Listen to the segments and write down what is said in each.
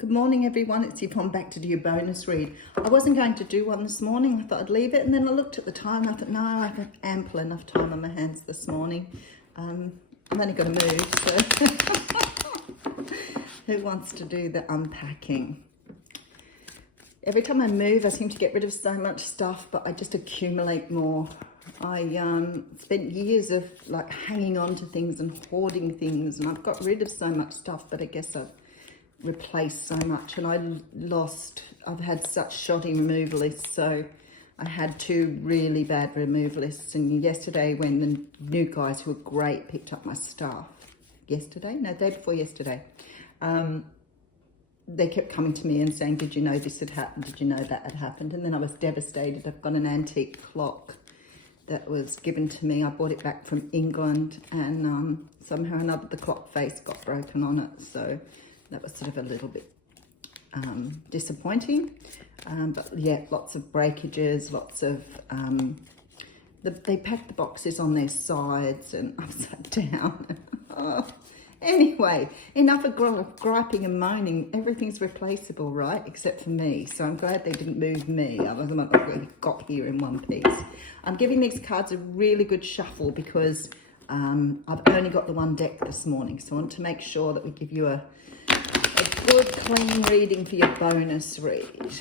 Good morning, everyone. It's Yvonne back to do your bonus read. I wasn't going to do one this morning. I thought I'd leave it, and then I looked at the time. I thought, no, I've got ample enough time on my hands this morning. I'm only going to move, so who wants to do the unpacking? Every time I move, I seem to get rid of so much stuff, but I just accumulate more. I spent years of like hanging on to things and hoarding things, and I've got rid of so much stuff, but I guess I've replaced so much, and I've had such shoddy removalists, so I had two really bad removalists, and yesterday when the new guys who were great picked up my stuff, day before yesterday, they kept coming to me and saying, did you know this had happened, did you know that had happened? And then I was devastated. I've got an antique clock that was given to me. I bought it back from England, and somehow or another the clock face got broken on it, so that was sort of a little bit disappointing. But yeah, lots of breakages, lots of, they packed the boxes on their sides and upside down. Oh. Anyway, enough of griping and moaning. Everything's replaceable, right? Except for me. So I'm glad they didn't move me. Otherwise I might have really got here in one piece. I'm giving these cards a really good shuffle because I've only got the one deck this morning. So I want to make sure that we give you a good clean reading for your bonus read.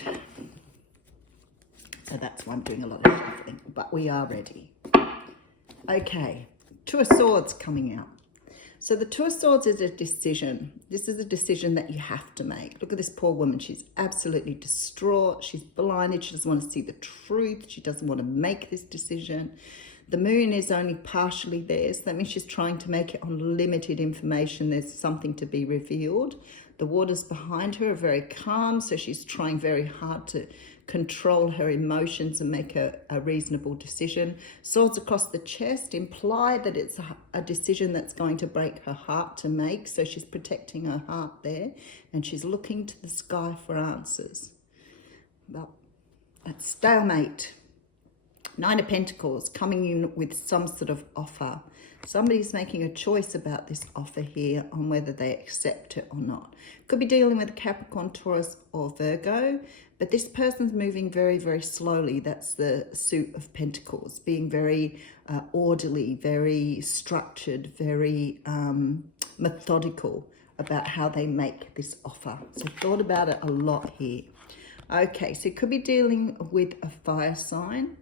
So that's why I'm doing a lot of shuffling, but we are ready. Okay, Two of Swords coming out. So the Two of Swords is a decision. This is a decision that you have to make. Look at this poor woman. She's absolutely distraught. She's blinded. She doesn't want to see the truth. She doesn't want to make this decision. The moon is only partially there, so that means she's trying to make it on limited information. There's something to be revealed. The waters behind her are very calm, so she's trying very hard to control her emotions and make a reasonable decision. Swords across the chest imply that it's a decision that's going to break her heart to make, so she's protecting her heart there, and she's looking to the sky for answers. Well, that's stalemate. Nine of Pentacles coming in with some sort of offer. Somebody's making a choice about this offer here on whether they accept it or not. Could be dealing with Capricorn, Taurus, or Virgo, but this person's moving very, very slowly. That's the suit of Pentacles, being very orderly, very structured, very methodical about how they make this offer. So thought about it a lot here. Okay, so it could be dealing with a fire sign.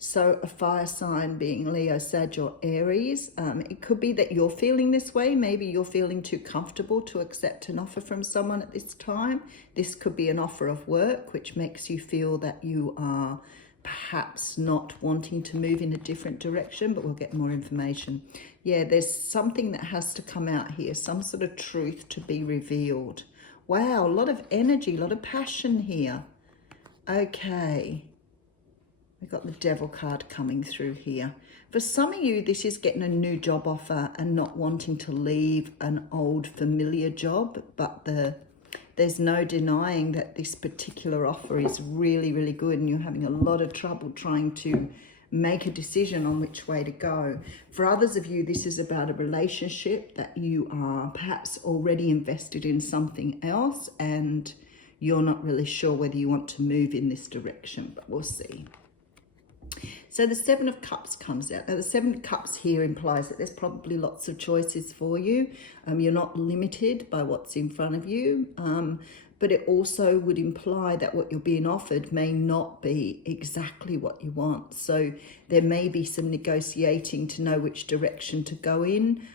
So a fire sign being Leo, Sag, or Aries. It could be that you're feeling this way. Maybe you're feeling too comfortable to accept an offer from someone at this time. This could be an offer of work, which makes you feel that you are perhaps not wanting to move in a different direction, but we'll get more information. Yeah, there's something that has to come out here, some sort of truth to be revealed. Wow, a lot of energy, a lot of passion here. Okay. We've got the Devil card coming through here. For some of you, this is getting a new job offer and not wanting to leave an old familiar job, but there's no denying that this particular offer is really, really good, and you're having a lot of trouble trying to make a decision on which way to go. For others of you, this is about a relationship that you are perhaps already invested in something else, and you're not really sure whether you want to move in this direction, but we'll see. So the Seven of Cups comes out. Now the Seven of Cups here implies that there's probably lots of choices for you. You're not limited by what's in front of you, but it also would imply that what you're being offered may not be exactly what you want. So there may be some negotiating to know which direction to go in.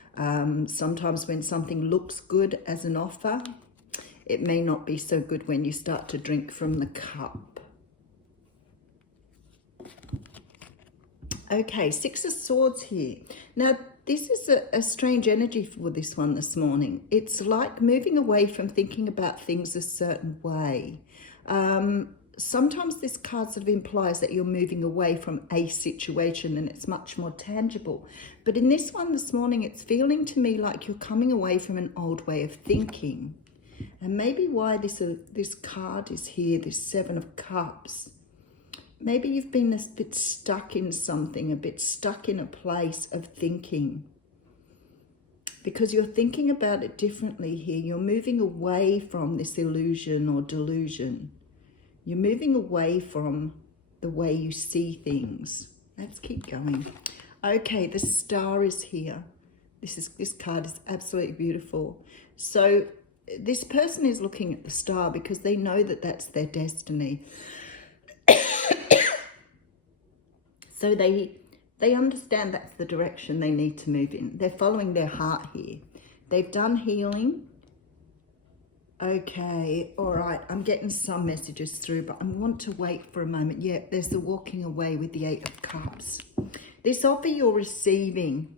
Sometimes when something looks good as an offer, it may not be so good when you start to drink from the cup. Okay, Six of Swords here. Now, this is a strange energy for this one this morning. It's like moving away from thinking about things a certain way. Sometimes this card sort of implies that you're moving away from a situation and it's much more tangible. But in this one this morning, it's feeling to me like you're coming away from an old way of thinking. And maybe why this card is here, this Seven of Cups. Maybe you've been a bit stuck in something, a bit stuck in a place of thinking. because you're thinking about it differently here. You're moving away from this illusion or delusion. You're moving away from the way you see things. Let's keep going. Okay, the star is here. This card is absolutely beautiful. So this person is looking at the star because they know that that's their destiny. So they understand that's the direction they need to move in. They're following their heart here. They've done healing. Okay, all right. I'm getting some messages through, but I want to wait for a moment. Yeah, there's the walking away with the 8 of Cups. This offer you're receiving,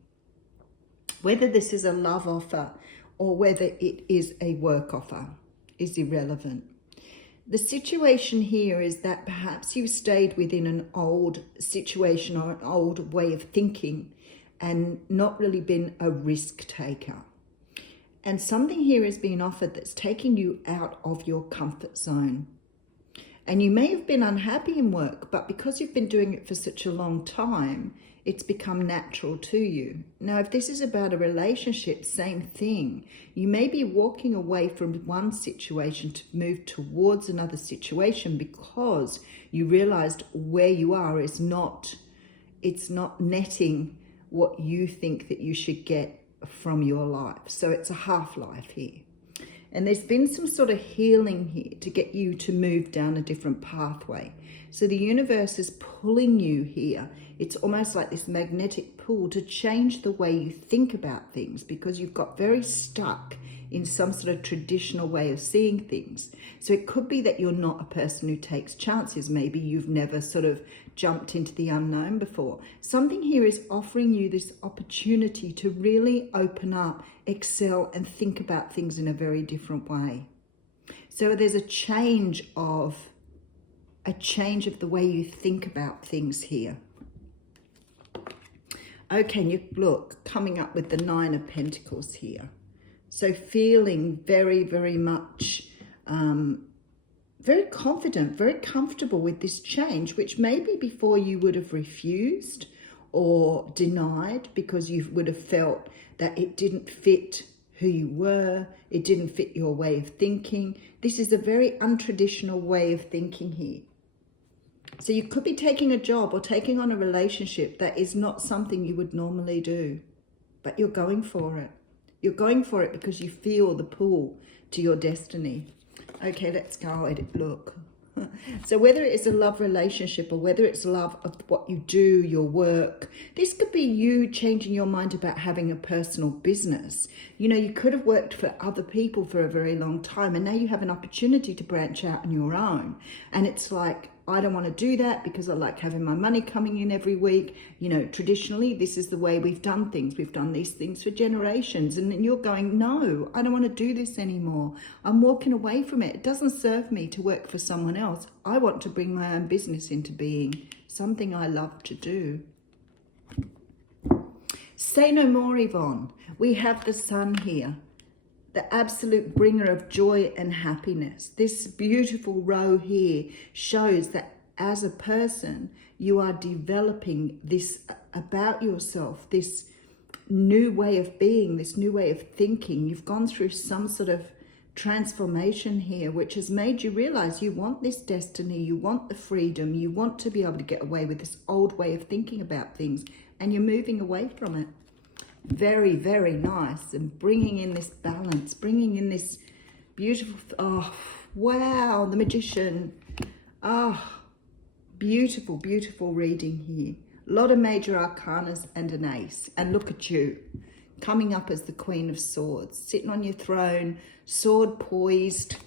whether this is a love offer or whether it is a work offer, is irrelevant. The situation here is that perhaps you stayed within an old situation or an old way of thinking and not really been a risk taker. And something here is being offered that's taking you out of your comfort zone. And you may have been unhappy in work, but because you've been doing it for such a long time, it's become natural to you. Now, if this is about a relationship, same thing. You may be walking away from one situation to move towards another situation because you realized where you are is it's not netting what you think that you should get from your life. So it's a half-life here. And there's been some sort of healing here to get you to move down a different pathway. So the universe is pulling you here. It's almost like this magnetic pull to change the way you think about things because you've got very stuck in some sort of traditional way of seeing things. So it could be that you're not a person who takes chances. Maybe you've never sort of jumped into the unknown before. Something here is offering you this opportunity to really open up, excel, and think about things in a very different way. So there's a change of the way you think about things here. Okay, you look, coming up with the 9 of Pentacles here. So feeling very, very much very confident, very comfortable with this change, which maybe before you would have refused or denied because you would have felt that it didn't fit who you were, it didn't fit your way of thinking. This is a very untraditional way of thinking here. So you could be taking a job or taking on a relationship that is not something you would normally do, but you're going for it. You're going for it because you feel the pull to your destiny. Okay, let's go at it. Look. So whether it is a love relationship or whether it's love of what you do, your work, this could be you changing your mind about having a personal business. You know, you could have worked for other people for a very long time and now you have an opportunity to branch out on your own. And it's like, I don't want to do that because I like having my money coming in every week. You know, traditionally, this is the way we've done things. We've done these things for generations. And then you're going, no, I don't want to do this anymore. I'm walking away from it. It doesn't serve me to work for someone else. I want to bring my own business into being, something I love to do. Say no more, Yvonne. We have the sun here. The absolute bringer of joy and happiness. This beautiful row here shows that as a person, you are developing this about yourself, this new way of being, this new way of thinking. You've gone through some sort of transformation here, which has made you realize you want this destiny, you want the freedom, you want to be able to get away with this old way of thinking about things, and you're moving away from it. Very, very nice. And bringing in this balance, bringing in this beautiful, oh, wow, the Magician. Ah, beautiful, beautiful reading here. A lot of major arcanas and an ace. And look at you, coming up as the Queen of Swords, sitting on your throne, sword poised.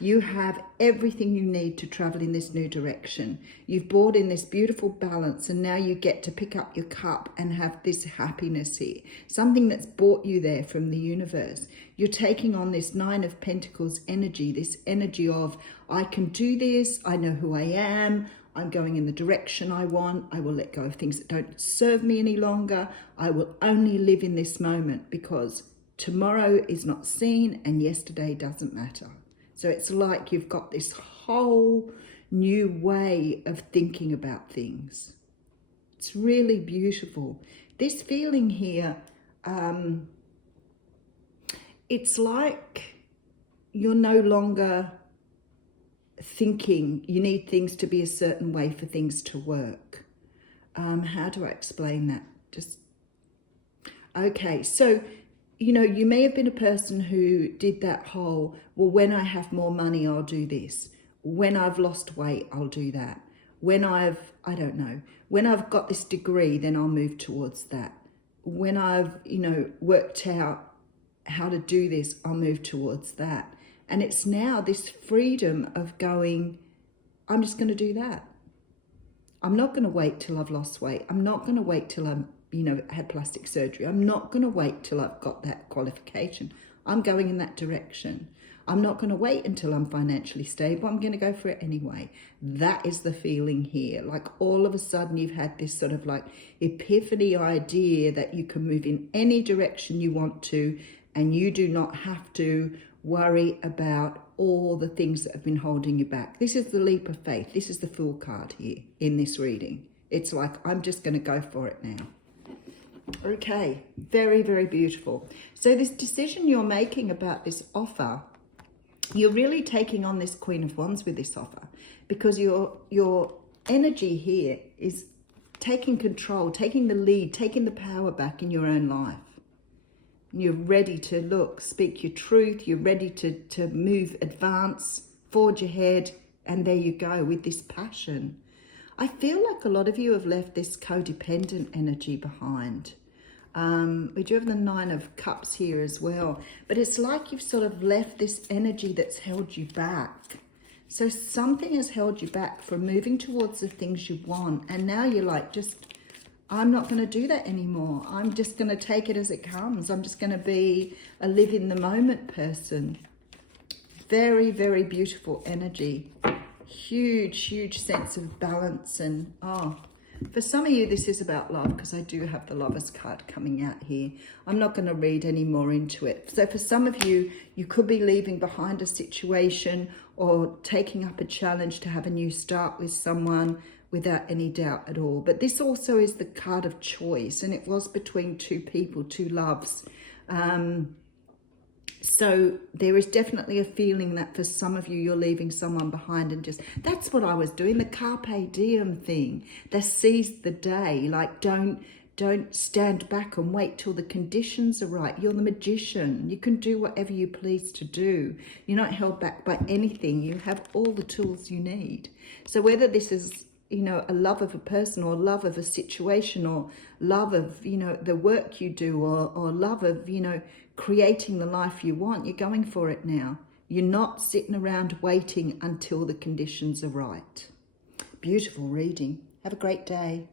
You have everything you need to travel in this new direction. You've brought in this beautiful balance and now you get to pick up your cup and have this happiness here. Something that's brought you there from the universe. You're taking on this 9 of Pentacles energy, this energy of, I can do this, I know who I am, I'm going in the direction I want, I will let go of things that don't serve me any longer, I will only live in this moment because tomorrow is not seen and yesterday doesn't matter. So it's like you've got this whole new way of thinking about things. It's really beautiful. This feeling here, it's like you're no longer thinking you need things to be a certain way for things to work. How do I explain that? Okay, so, you know, you may have been a person who did that whole, well, when I have more money, I'll do this. When I've lost weight, I'll do that. When I don't know, when I've got this degree, then I'll move towards that. When I've, you know, worked out how to do this, I'll move towards that. And it's now this freedom of going, I'm just going to do that. I'm not going to wait till I've lost weight. I'm not going to wait till I'm, you know, had plastic surgery. I'm not going to wait till I've got that qualification. I'm going in that direction. I'm not going to wait until I'm financially stable. I'm going to go for it anyway. That is the feeling here. Like all of a sudden you've had this sort of like epiphany idea that you can move in any direction you want to, and you do not have to worry about all the things that have been holding you back. This is the leap of faith. This is the Fool card here in this reading. It's like, I'm just going to go for it now. Okay, very, very beautiful. So this decision you're making about this offer, you're really taking on this Queen of Wands with this offer, because your energy here is taking control, taking the lead, taking the power back in your own life. You're ready to look, speak your truth. You're ready to move, advance, forge ahead. And there you go with this passion. I feel like a lot of you have left this codependent energy behind. We do have the 9 of Cups here as well. But it's like you've sort of left this energy that's held you back. So something has held you back from moving towards the things you want. And now you're like, I'm not going to do that anymore. I'm just going to take it as it comes. I'm just going to be a live in the moment person. Very, very beautiful energy. Huge, huge sense of balance. And for some of you, this is about love, because I do have the Lovers card coming out here. I'm not going to read any more into it. So for some of you, you could be leaving behind a situation or taking up a challenge to have a new start with someone, without any doubt at all. But this also is the card of choice, and it was between two people, two loves. So there is definitely a feeling that for some of you, you're leaving someone behind, and that's what I was doing, the Carpe diem thing, the seize the day. Like don't stand back and wait till the conditions are right. You're the magician. You can do whatever you please to do. You're not held back by anything. You have all the tools you need. So whether this is, you know, a love of a person, or love of a situation, or love of, you know, the work you do, or love of, you know, creating the life you want, you're going for it now. You're not sitting around waiting until the conditions are right. Beautiful reading. Have a great day.